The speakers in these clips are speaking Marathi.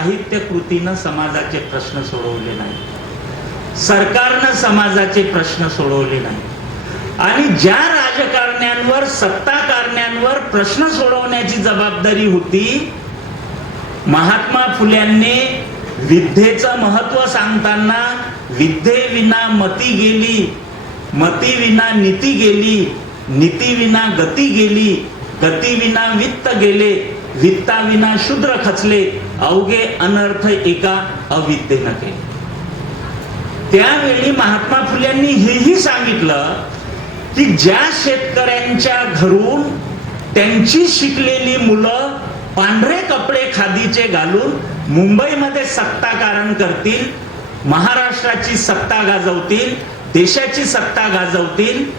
साहित्य कृतीनं समाजाचे प्रश्न सोडवले नाही, सरकारनं समाजाचे प्रश्न सोडवले नाही आणि ज्या राजकारण्यांवर सत्ताकारण्यांवर प्रश्न सोडवण्याची जबाबदारी होती, महात्मा फुल्यांनी विद्येचं महत्व सांगताना विद्येविना मती गेली, मतीविना नीती गेली, नीतीविना गती गेली, गतीविना वित्त गेले, वित्ताविना शूद्र खचले, अवघे अनर्थ एका अविद्येनं केले. त्यावेळी महात्मा फुल्यांनी हेही सांगितलं की ज्या शेतकऱ्यांच्या घरून त्यांची शिकलेली मुलं पांढरे कपडे खादीचे घालून मुंबईमध्ये सत्ताकारण करतील, महाराष्ट्राची सत्ता गाजवतील, देशाची सत्ता गाजवतील,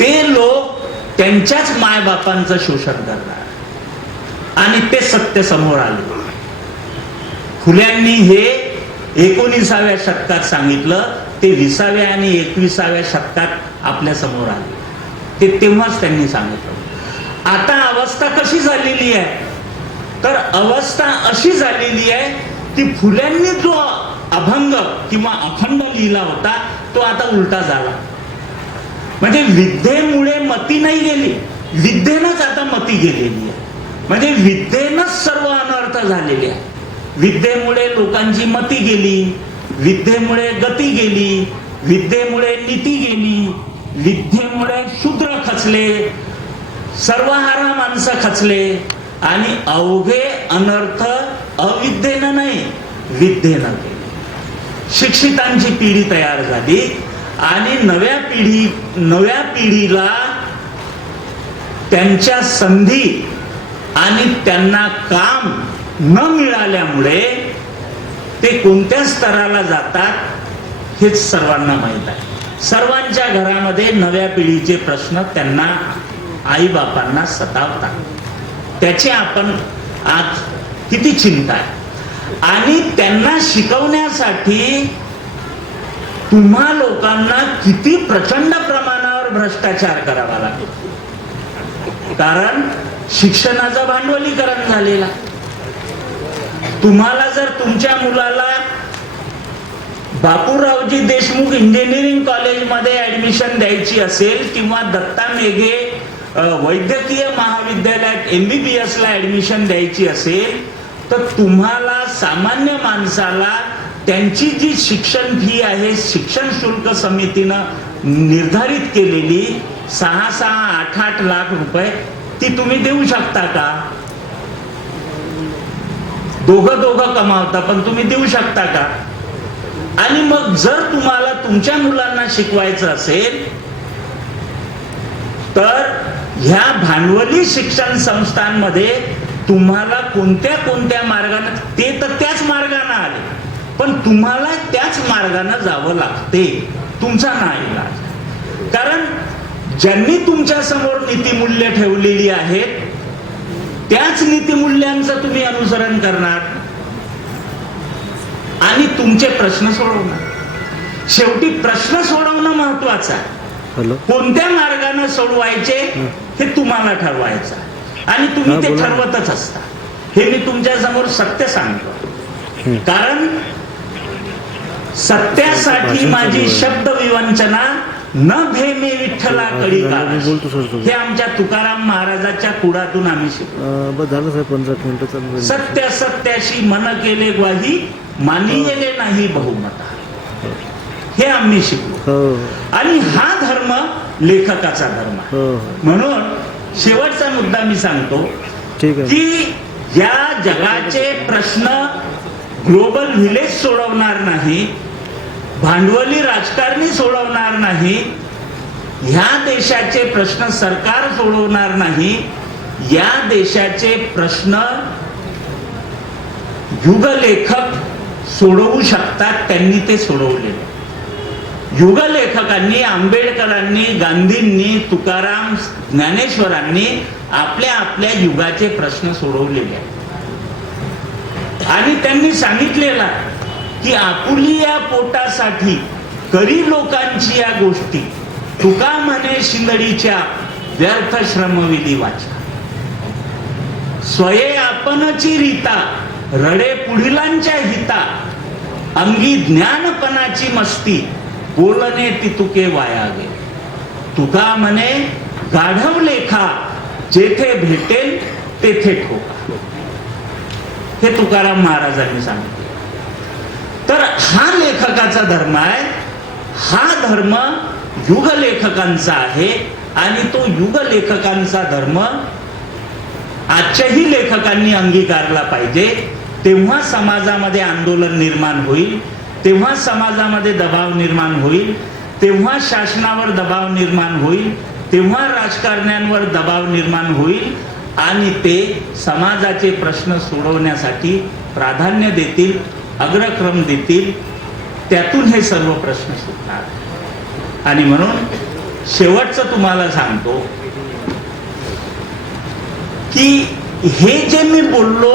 ते लोक त्यांच्याच मायबापांचं शोषण करणार आणि ते सत्य समोर आले. फुल्यांनी हे 19व्या शतकात सांगितलं, ते 20व्या आणि 21व्या शतकात आपल्या समोर आले. ते तेव्हाच त्यांनी सांगितलं. आता अवस्था कशी झालेली आहे, तर अवस्था अशी झालेली आहे की फुल्यांनी जो अभंग किंवा अखंड लिहिला होता तो आता उलटा झाला. म्हणजे विद्येमुळे मती नाही गेली, विद्येनंच आता मती गेलेली आहे. म्हणजे विद्येनंच सर्व अनर्थ झालेले आहे. विद्येमुळे लोकांची मती गेली, विद्येमुळे गती गेली, विद्येमुळे नीती गेली, विद्येमुळे शूद्र खचले, सर्वहारा माणसं खचले आणि अवघे अनर्थ अविद्येनं नाही विद्येनं केले. शिक्षितांची पिढी तयार झाली आणि नव्या पिढीला त्यांच्या संधी आणि त्यांना काम न मिळाल्यामुळे ते कोणत्या स्तराला जातात हेच सर्वांना माहीत आहे. सर्वांच्या घरामध्ये नव्या पिढीचे प्रश्न त्यांना आई बापांना सतावतात. त्याची आपण आज किती चिंता आहे आणि त्यांना शिकवण्यासाठी तुम्हा लोकांना किती प्रचंड प्रमाणावर भ्रष्टाचार करावा लागतो. कारण शिक्षणाचं भांडवलीकरण झालेला. तुम्हाला जर तुमच्या मुलाला बापूरावजी देशमुख इंजिनिअरिंग कॉलेजमध्ये ऍडमिशन द्यायची असेल किंवा दत्ता मेघे वैद्यकीय महाविद्यालयात MBBS ला ऍडमिशन द्यायची असेल तर तुम्हाला सामान्य माणसाला त्यांची जी शिक्षण फी आहे शिक्षण शुल्क समितीनं निर्धारित केलेली 6-6, 8-8 लाख रुपये ती तुम्ही देऊ शकता का? दोघं कमावता पण तुम्ही देऊ शकता का? आणि मग जर तुम्हाला तुमच्या मुलांना शिकवायचं असेल तर ह्या भांडवली शिक्षण संस्थांमध्ये तुम्हाला कोणत्या मार्गाने, ते तर त्याच मार्गाने आले पण तुम्हाला त्याच मार्गाने जावं लागते, तुमचा नाईलाज. कारण ज्यांनी तुमच्या समोर नीतिमूल्य ठेवलेली आहेत त्याच नीतिमूल्यांचं तुम्ही अनुसरण करणार आणि तुमचे प्रश्न सोडवणार. शेवटी प्रश्न सोडवणं महत्वाचं आहे. कोणत्या मार्गाने सोडवायचे हे तुम्हाला ठरवायचं आणि तुम्ही ते ठरवतच असता. हे मी तुमच्या समोर सत्य सांगतो. कारण सत्यासाठी माझी शब्द विवंचना न भेमे विठ्ठला कडी काळ, हे आमच्या तुकाराम महाराजाच्या कुडातून आम्ही शिकलो. सत्य सत्याशी मन केले ग्वाही, मानिले नाही बहुमता, हे आम्ही शिकलो. आणि हा धर्म लेखकाचा धर्म. म्हणून शेवटचा मुद्दा मी सांगतो की या जगाचे प्रश्न ग्लोबल व्हिलेज सोडवणार नाही, भांडवली राजकारणी सोडवणार नाही, ह्या देशाचे प्रश्न सरकार सोडवणार नाही. या देशाचे प्रश्न युगलेखक सोडवू शकतात, त्यांनी ते सोडवले. युगलेखकांनी, आंबेडकरांनी, गांधींनी, तुकाराम, ज्ञानेश्वरांनी आपल्या आपल्या युगाचे प्रश्न सोडवलेले आहेत आणि त्यांनी सांगितलेला की आपुली या पोटासाठी करी लोकांची या गोष्टी, तुका म्हणे शिंदडीच्या व्यर्थ श्रमविधी वाचा, स्वये आपणची रीता रडे पुढिलांच्या हिता, अंगी ज्ञानपणाची मस्ती, बोलणे ती तुके वाया गे. तुका म्हणे गाढव लेखा, जेथे भेटेल तेथे ठोका. हे तुकाराम महाराजांनी सांगितले. तर हा लेखकाचा धर्म आहे. हा धर्म युग लेखकांचा आहे आणि तो युग लेखकांचा धर्म आजच्याही लेखकांनी अंगीकारला पाहिजे. तेव्हा समाजामध्ये आंदोलन निर्माण होईल, तेव्हा समाजामध्ये दबाव निर्माण होईल, तेव्हा शासनावर दबाव निर्माण होईल, तेव्हा राजकारण्यांवर दबाव निर्माण होईल आणि ते समाजाचे प्रश्न सोडवण्यासाठी प्राधान्य देतील, अग्रक्रम देतील. त्यातून हे सर्व प्रश्न सुटणार. आणि म्हणून शेवटचं तुम्हाला सांगतो की हे जे मी बोललो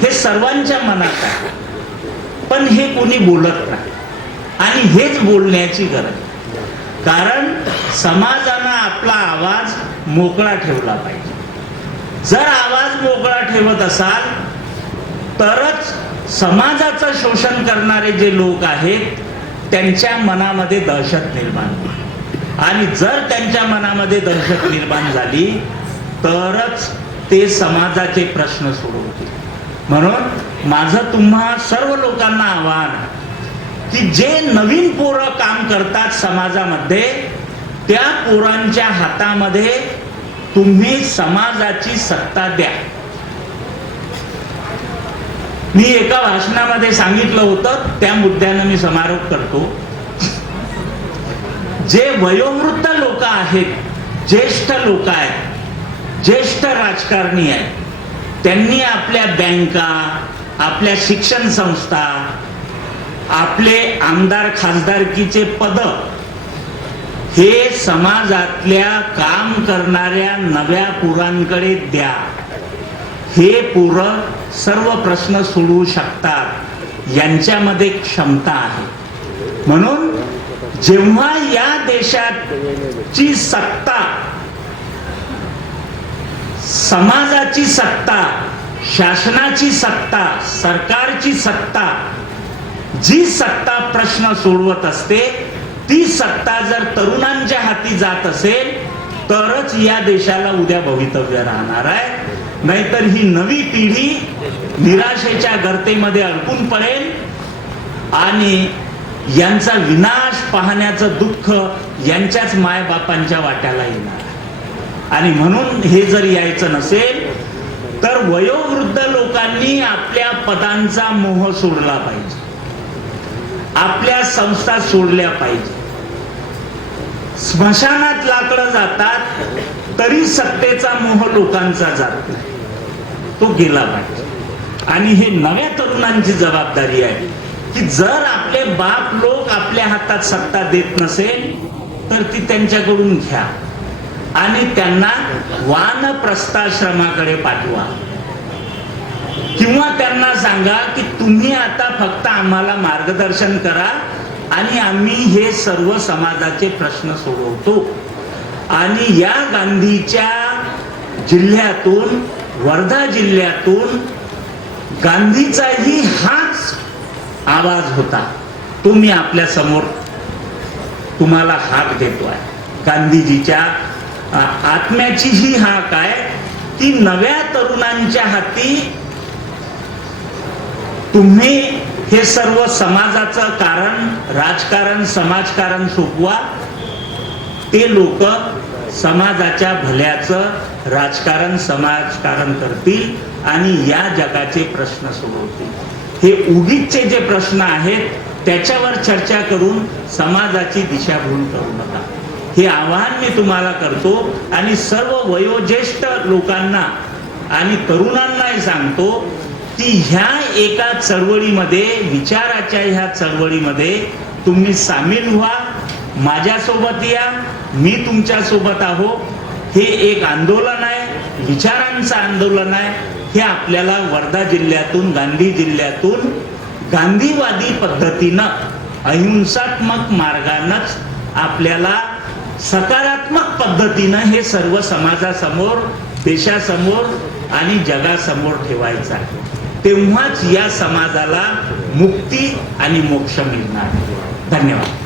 हे सर्वांच्या मनात आहे, पण हे कोणी बोलत नाही आणि हेच बोलण्याची गरज. कारण समाजानं आपला आवाज मोकळा ठेवला पाहिजे. जर आवाज मोकळा ठेवत असाल तरच समाजाचं शोषण करणारे जे लोक आहेत त्यांच्या मनामध्ये दहशत निर्माण होईल. आणि जर त्यांच्या मनामध्ये दहशत निर्माण झाली तरच ते समाजाचे प्रश्न सोडवतील. म्हणून माझं तुम्हा सर्व लोकांना आव्हान की जे नवीन पोरं काम करतात समाजामध्ये, त्या पोरांच्या हातामध्ये तुम्ही समाजाची सत्ता द्या. मी एका भाषणामध्ये सांगितलं होतं, त्या मुद्द्यानं मी समारोप करतो. जे वयोवृद्ध लोक आहेत, ज्येष्ठ लोक आहेत, ज्येष्ठ राजकारणी आहेत, त्यांनी आपल्या बँका, आपल्या शिक्षण संस्था, आपले आमदार खासदारकीचे पद हे समाजातल्या काम करणाऱ्या नव्या पोरांकडे द्या. हे पोरं सर्व प्रश्न सोडवू शकतात, यांच्यामध्ये क्षमता आहे. म्हणून जेव्हा या देशाची सत्ता, समाजाची सत्ता, शासनाची सत्ता, सरकारची सत्ता, जी सत्ता प्रश्न सोडवत असते, ती सत्ता जर तरुणांच्या हाती जात असेल तरच या देशाला उद्या भवितव्य राहणार आहे. नाहीतर ही नवी पिढी निराशेच्या गर्तेमध्ये अडकून पडेल आणि यांचा विनाश पाहण्याचं दुःख यांच्याच मायबापांच्या वाट्याला येणार. आणि म्हणून हे जर यायचं नसेल तर वयोवृद्ध लोकांनी आपल्या पदांचा मोह सोडला पाहिजे, आपल्या संस्था सोडल्या पाहिजे. स्मशानात लाकडं जातात तरी सत्तेचा मोह लोकांचा जात नाही, तो गेला पाहिजे. आणि हे नव्या तरुणांची जबाबदारी आहे की जर आपले बाप लोक आपल्या हातात सत्ता देत नसेल तर ती त्यांच्याकडून घ्या आणि त्यांना वानप्रस्थाश्रमाकडे पाठवा. किंवा त्यांना सांगा की तुम्ही आता फक्त आम्हाला मार्गदर्शन करा आणि आम्ही हे सर्व समाजाचे प्रश्न सोडवतो. आणि या गांधीच्या जिल्ह्यातून, वर्धा जिल्ह्यातून गांधीचाही हाच आवाज होता. तो मी आपल्या समोर तुम्हाला हाक देतोय. गांधीजीच्या आत्म्याची ही हाक आहे की नव्या तरुणांच्या हाती तुम्ही हे सर्व समाजाचं कारण, राजकारण, समाजकारण सोपवा. ते लोक समाजाच्या भल्याचं राजकारण, समाजकारण करतील आणि या जगाचे प्रश्न सोडवतील. हे उगीचचे जे प्रश्न आहेत त्याच्यावर चर्चा करून समाजाची दिशाभूल करू नका. हे आवाहन मी तुम्हाला करतो आणि सर्व वयोज्येष्ठ लोकांना आणि तरुणांनाही सांगतो की ह्या एका चळवळीमध्ये, विचाराच्या ह्या चळवळीमध्ये तुम्ही सामील व्हा. माझ्यासोबत या, मी तुमच्या सोबत आहो. हे एक आंदोलन आहे, विचारांचं आंदोलन आहे. हे आपल्याला वर्धा जिल्ह्यातून, गांधी जिल्ह्यातून गांधीवादी पद्धतीनं, अहिंसात्मक मार्गानंच आपल्याला सकारात्मक पद्धतीनं हे सर्व समाजासमोर, देशासमोर आणि जगासमोर ठेवायचं आहे. तेव्हाच या समाजाला मुक्ती आणि मोक्ष मिळणार. धन्यवाद.